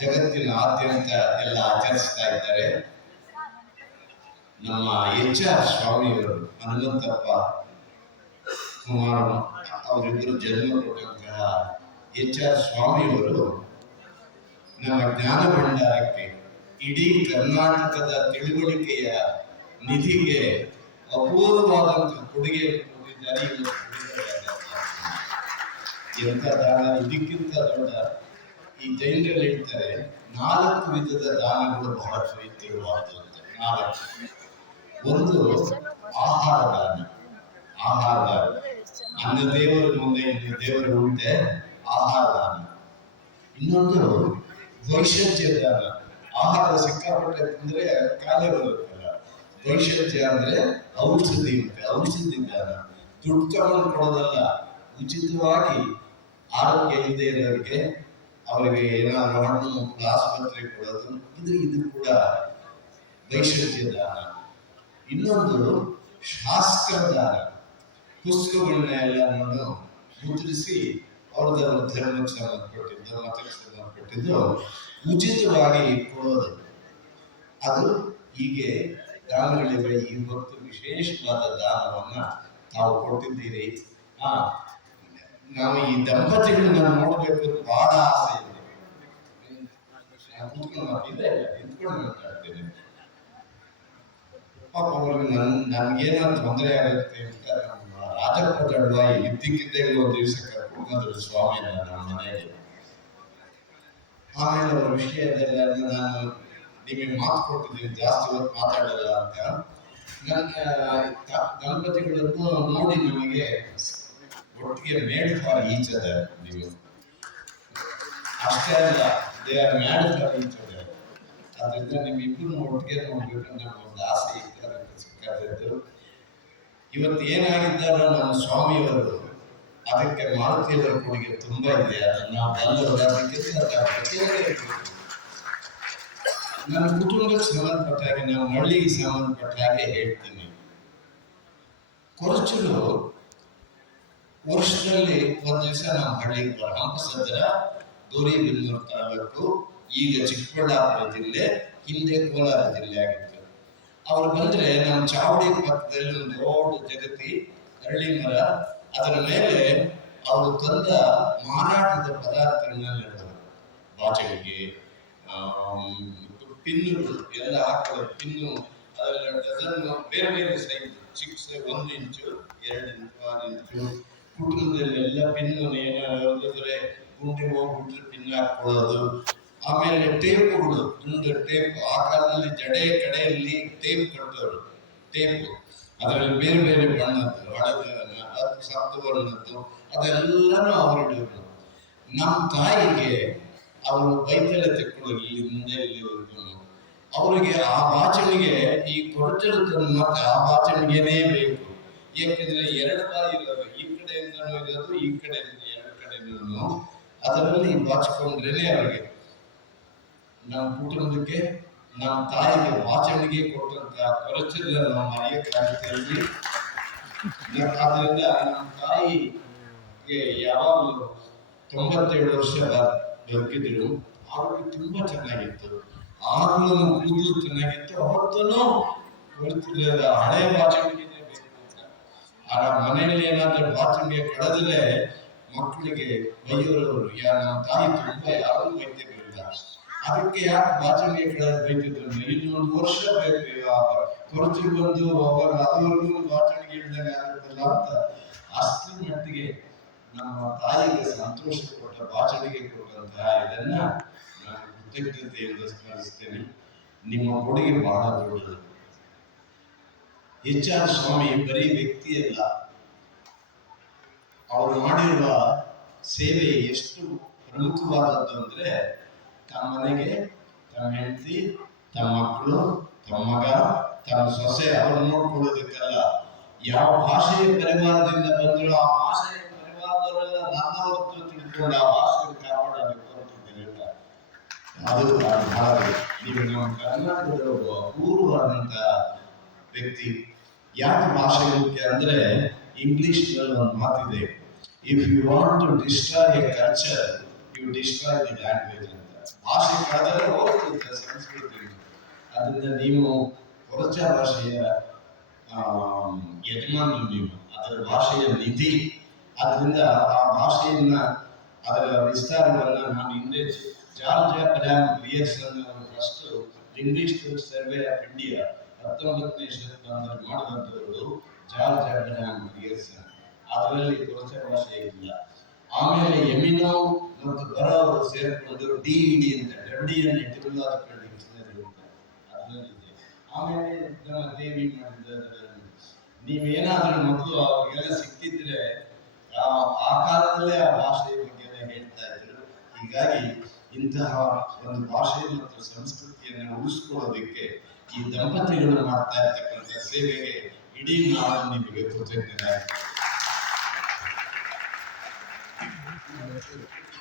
ಜಗತ್ತಿನಾದ್ಯಂತ ಎಲ್ಲ ಆಚರಿಸ್ತಾ ಇದ್ದಾರೆ. ನಮ್ಮ ಎಚ್ ಆರ್ ಸ್ವಾಮಿಯವರು, ಹನುಮಂತಪ್ಪ ಕುಮಾರ್ ಅವರಿಬ್ಬರು ಜನ್ಮ ಕೊಟ್ಟಂತಹ ಎಚ್ ಆರ್ ಸ್ವಾಮಿಯವರು ನಮ್ಮ ಜ್ಞಾನ ಭಂಡಾರಕ್ಕೆ, ಇಡೀ ಕರ್ನಾಟಕದ ತಿಳುವಳಿಕೆಯ ನಿಧಿಗೆ ಅಪೂರ್ವವಾದಂತಹ ಕೊಡುಗೆ ಕೊಟ್ಟಿದ್ದಾರೆ. ಎಂಥ ದಾನ ಇದಕ್ಕಿಂತ ದೊಡ್ಡ. ಈ ಜೈನರಲ್ಲಿ ಹೇಳ್ತಾರೆ 4 ವಿಧದ ದಾನಗಳು ಬಹಳ ಪ್ರೀತಿಯುವಾದ್ದು ಅಂತ. 4. ಒಂದು ಆಹಾರ ದಾನ. ಆಹಾರ ದಾನ, ಅನ್ನ ದೇವರ ಮುಂದೆ ಇನ್ನು ದೇವರು ಉಂಟೆ, ಆಹಾರ ದಾನ. ಇನ್ನೊಂದು ವೈಶಜ್ಯ ದಾನ. ಆಹಾರ ಸಿಕ್ಕಾಪಟ್ಟೆ ತಿಂದ್ರೆ ಕಾಲೇ ಬರುತ್ತಲ್ಲ. ವೈಶಜ್ಯ ಅಂದ್ರೆ ಔಷಧಿ ಉಂಟೆ, ಔಷಧಿ ದಾನ. ದುಡ್ಡು ತಗೊಂಡು ಕೊಡೋದಲ್ಲ, ಉಚಿತವಾಗಿ ಆರೋಗ್ಯ ಇಲ್ಲದೆ ಇರೋರಿಗೆ ಅವರಿಗೆ ಏನಾದರೂ ಹಣ್ಣು ಮಕ್ಕಳು ಆಸ್ಪತ್ರೆಗೆ ಕೊಡೋದು, ಇದು ಕೂಡ ವೈಶಜ್ಯ ದಾನ. ಇನ್ನೊಂದು ಶಾಸ್ತ್ರ ದಾನ. ಪುಸ್ತಕಗಳನ್ನ ಎಲ್ಲವನ್ನು ಮುದ್ರಿಸಿ ಅವ್ರದ್ದು ಧರ್ಮಕ್ಕೆ ಸಂಬಂಧಪಟ್ಟಿದ್ದು, ಮತಕ್ಕೆ ಸಂಬಂಧಪಟ್ಟಿದ್ದು ಉಚಿತವಾಗಿ ಕೊಡೋದು. ಅದು ಹೀಗೆ ದಾನಗಳಿವೆ. ಈ ಹೊತ್ತು ವಿಶೇಷವಾದ ದಾನವನ್ನ ತಾವು ಕೊಟ್ಟಿದ್ದೀರಿ. ನಾವು ಈ ದಂಪತಿಗಳನ್ನ ನೋಡಬೇಕು ಅಂತ ಬಹಳ ಆಸೆ ಇದೆ. ಮಾತಾಡ್ತೇನೆ. ಪಾಪ ಅವ್ರಿಗೆ ನನ್ಗೇನಾದ್ರು ತೊಂದರೆ ಆಗುತ್ತೆ ಅಂತ ನಮ್ಮ ರಾಜಪ್ಪ ದಳವಾಯಿ ಇದ್ದಕ್ಕಿದ್ದೇ ಒಂದು ದಿವಸ ಕರ್ಕೊಂಡ್ರು ಸ್ವಾಮಿ ನಮ್ಮ ಮನೆಗೆ. ಆಮೇಲೆ ಅವರ ವಿಷಯದಲ್ಲ ನಾನು ನಿಮಗೆ ಮಾತು ಕೊಟ್ಟಿದ್ದೀನಿ, ಜಾಸ್ತಿ ಹೊತ್ತು ಮಾತಾಡಲ್ಲ ಅಂತ. ನನ್ನ ದಂಪತಿಗಳನ್ನು ನೋಡಿ ನಮಗೆ ಒಟ್ಟಿಗೆ ಮೇಡ್ ಫಾರ್ ಈಚ್ ಅದರ್. ನೀವು ಅಷ್ಟೇ ಅಲ್ಲ, they are mad for each other. ಅದರಿಂದ ನಿಮ್ಮಿಬ್ಬರು ಒಟ್ಟಿಗೆ ನೋಡ್ಬೇಕಂತ ಒಂದು ಆಸೆ ಸಿಕ್ಕಾದದ್ದು. ಇವತ್ತು ಏನಾಗಿದ್ದಾರೋ ನಮ್ಮ ಸ್ವಾಮಿಯವರು, ಅದಕ್ಕೆ ಮಾರುತಿಯವರ ಕೊಡುಗೆ ತುಂಬಾ ಇದೆ. ಅದನ್ನು ನಾವು ಬಲ್ಲವರು. ನನ್ನ ಕುಟುಂಬಕ್ಕೆ ಸಂಬಂಧಪಟ್ಟ ಹಾಗೆ, ನಾವು ಹಳ್ಳಿಗೆ ಸಂಬಂಧಪಟ್ಟ ಹಾಗೆ ಹೇಳ್ತೀನಿ. ಕೊರಚಲು ವರ್ಷದಲ್ಲಿ ಒಂದು ದಿವಸ ನಮ್ಮ ಹಳ್ಳಿಗೆ ಹಂಪಸಂದ್ರ, ಗೌರಿಬಿದನೂರು ತಾಲೂಕು, ಈಗ ಚಿಕ್ಕಬಳ್ಳಾಪುರ ಜಿಲ್ಲೆ, ಹಿಂದೆ ಕೋಲಾರ ಜಿಲ್ಲೆ ಆಗಿತ್ತು. ಅವ್ರು ಬಂದ್ರೆ ನಮ್ಮ ಚಾವಡಿ ಪಕ್ಕದಲ್ಲಿ ಒಂದು ದೊಡ್ಡ ಜಗತಿ ಹಳ್ಳಿ ಮರ, ಅದರ ಮೇಲೆ ಅವರು ತಂದ ಮಾರಾಟದ ಪದಾರ್ಥಗಳನ್ನ ನಡೆದರು. ಬಾಚಣಿಗೆ, ಪಿನ್ನುಗಳು ಎಲ್ಲ ಹಾಕೊಳ್ಳೋದು. ಪಿನ್ನು ಅದರಲ್ಲಿ ಡಜನ್ ಬೇರೆ ಬೇರೆ ಸೈಜ್, 1 ಇಂಚು, 2 ಇಂಚು, 6 ಇಂಚು. ಕುಟುಂಬದಲ್ಲಿ ಎಲ್ಲ ಪಿನ್ನು ಏನಾದ್ರೆ ಗುಂಡಿ ಹೋಗ್ಬಿಟ್ರೆ ಪಿನ್ ಹಾಕೊಳ್ಳೋದು. ಆಮೇಲೆ ಟೇಪುಗಳು, ತುಂಡು ಟೇಪ್. ಆ ಕಾಲದಲ್ಲಿ ಜಡೆ ಕಡೆಯಲ್ಲಿ ಟೇಪ್ ಕಟ್ಟೋರು. ಟೇಪು ಅದರಲ್ಲಿ ಬೇರೆ ಬೇರೆ ಬಣ್ಣದ್ದು, ಹಳದಿ, ಸಪ್ತ ವರ್ಣದ್ದು, ಅದೆಲ್ಲನೂ ಅವರಿಡೋರು. ನಮ್ಮ ತಾಯಿಗೆ ಅವರು ಬೈತಲೆ ತೆಕ್ಕೊಳ್ಳೋರು ಇಲ್ಲಿ ಮುಂದೆ ಇಲ್ಲಿವರೆಗೂ. ಅವರಿಗೆ ಆ ಬಾಚಣಿಗೆ, ಈ ಕೊರಚಲು ಮತ್ತೆ ಆ ಬಾಚಣಿಗೆನೇ ಬೇಕು. ಯಾಕೆಂದ್ರೆ 2 ಬಾರಿ ಇರೋದು, ಈ ಕಡೆಯಿಂದನೂ ಇರೋದು, ಈ ಕಡೆಯಿಂದ 2 ಕಡೆಯಿಂದನೂ. ಅದರಲ್ಲಿ ಬಾಚಿಕೊಂಡ್ರೇನೆ ಅವರಿಗೆ. ನಮ್ಮ ಕುಟುಂಬಕ್ಕೆ, ನಮ್ಮ ತಾಯಿಗೆ ಬಾಚಣಿಗೆ ಕೊಟ್ಟಂತ ಕೊರಚಲು ನಾವು ಮರೆಯಕ್ಕಾಗುತ್ತೆ. ಆದ್ರಿಂದ ನಮ್ಮ ತಾಯಿಗೆ ಯಾವಾಗಲೂ 97 ವರ್ಷ ಬದುಕಿದ್ರು. ಆರೋಗ್ಯ ತುಂಬಾ ಚೆನ್ನಾಗಿತ್ತು. ಆಗಲೂ ಕೂದಲು ಚೆನ್ನಾಗಿತ್ತು. ಅವತ್ತೂ ಗೊತ್ತಿಲ್ಲದ ಹಳೆಯ ಬಾಚಣಿಗೆನೇ ಬೇಕು ಅಂತ. ಆ ಮನೆಯಲ್ಲಿ ಏನಾದ್ರೂ ಬಾಚಣಿಗೆ ಕಳೆದಲೇ ಮಕ್ಕಳಿಗೆ ಬೈಯೋರವರು. ನಮ್ಮ ತಾಯಿ ತುಂಬಾ ಯಾರೂ ಬೈತಿರ್ಲಿಲ್ಲ. ಅದಕ್ಕೆ ಯಾಕೆ ಬಾಚಣಿಗೆ ಕಳೆದ ಬೈತಿದ್ರು ಅಂದ್ರೆ, ಇನ್ನೊಂದು ವರ್ಷ ಬೇಕು ಕೊರಚು ಬಂದು ಅದುವರೆಗೂ ಬಾಚಣಿಗೆ ಇಲ್ದಂಗೆ ಆಗುತ್ತಲ್ಲ ಅಂತ. ಅಷ್ಟರ ಮಟ್ಟಿಗೆ ನಮ್ಮ ತಾಯಿಗೆ ಸಂತೋಷ ಕೊಟ್ಟ, ಬಾಚಣಿಗೆ ಕೊಟ್ಟಂತಹ ಇದನ್ನ ನಾನು ಕೃತಜ್ಞತೆಯಿಂದ ಸ್ಮರಿಸ್ತೇನೆ. ನಿಮ್ಮ ಕೊಡುಗೆ ಬಹಳ ದೊಡ್ಡದು. ಎಚ್ ಆರ್ ಸ್ವಾಮಿ ಬರೀ ವ್ಯಕ್ತಿಯಲ್ಲ, ಅವರು ಮಾಡಿರುವ ಸೇವೆ ಎಷ್ಟು ಪ್ರಮುಖವಾದದ್ದು ಅಂದ್ರೆ, ತಮ್ಮ ಮನೆಗೆ ತಮ್ಮ ಹೆಂಡತಿ, ತಮ್ಮ ಮಕ್ಕಳು, ತಮ್ಮ ಮಗ, ತಮ್ಮ ಸೊಸೆ ಅವ್ರನ್ನ ನೋಡ್ಕೊಳ್ಳೋದಕ್ಕಲ್ಲ, ಯಾವ ಭಾಷೆಯ ಪರಿವಾರದಿಂದ ಬಂದ್ರು ಆ ಭಾಷೆಯ ಪರಿವಾರದವರೆಲ್ಲ ನನ್ನ ಹೊತ್ತು ತಿಳ್ಕೊಂಡು ಆ ಭಾಷೆಯನ್ನು ಕಾಪಾಡಬೇಕು ಅಂತಿದ್ದೀರಲ್ಲ, ಅದು ಬಹಳ. ಈಗ ನಮ್ಮ ಕರ್ನಾಟಕದ ಒಬ್ಬ ಅಪೂರ್ವವಾದಂತ ವ್ಯಕ್ತಿ. ಯಾಕೆ ಭಾಷೆ ಮುಖ್ಯ ಅಂದ್ರೆ, ಇಂಗ್ಲಿಷ್ ನಲ್ಲಿ ಒಂದು ಮಾತಿದೆ, if you want to destroy a culture, you destroy the language ಅಂತ. ಭಾಷೆ ಕಳೆದರೆ ಹೋಗ್ತದೆ ಸಂಸ್ಕೃತಿ. ಅದರಿಂದ ನೀವು ಕೊರಚ ಭಾಷೆಯ ಯಜಮಾನರು, ನೀವು ಅದರ ಭಾಷೆಯ ನಿಧಿ. ಆದ್ರಿಂದ ಆ ಭಾಷೆಯನ್ನ ಅದರ ವಿಸ್ತಾರವನ್ನ ನಾನು ಹಿಂದೆ ಜಾರ್ಜ್ ಅಬ್ರಹಾಂ ಪಿಯರ್ಸನ್ ಅವರು first linguistic survey of India 19ನೇ ಶತಮಾನದಲ್ಲಿ ಮಾಡಿದಂಥವರು ಜಾರ್ಜ್ ಅಬ್ರಹಾಂ ಪಿಯರ್ಸನ್. ಅದರಲ್ಲಿ ಕೊರಚ ಭಾಷೆ ಇಲ್ಲ. ಆಮೇಲೆ ಎಮಿನೋ ಮತ್ತು ಬರ ಅವರು ಸೇರಿಕೊಂಡು ಡಿಇಡಿ ಅಂತ ಡ್ರವಿಡಿಯನ್ ಎಟಿಮಲಾಜಿಕಲ್ ಡಿಕ್ಷನರಿ ಅಂತ ಅದರಲ್ಲಿದೆ. ಆಮೇಲೆ ನಮ್ಮ ದೇವಿ ಮಾಡಿದ ನೀವೇನಾದ್ರೂ ಮೊದಲು ಅವ್ರಿಗೆಲ್ಲ ಸಿಕ್ಕಿದ್ರೆ ಆ ಕಾಲದಲ್ಲೇ ಆ ಭಾಷೆಯ ಬಗ್ಗೆ ಹೇಳ್ತಾ ಇದ್ರು. ಹೀಗಾಗಿ ಇಂತಹ ಒಂದು ಭಾಷೆ ಮತ್ತು ಸಂಸ್ಕೃತಿಯನ್ನು ಉಳಿಸ್ಕೊಳ್ಳೋದಕ್ಕೆ ಈ ದಂಪತಿಗಳು ಮಾಡ್ತಾ ಇರ್ತಕ್ಕಂಥ ಸೇವೆಗೆ ಇಡೀ ನಾಡು ನಿಮಗೆ ಕೃತಜ್ಞರಾಗಿದ್ದೇವೆ.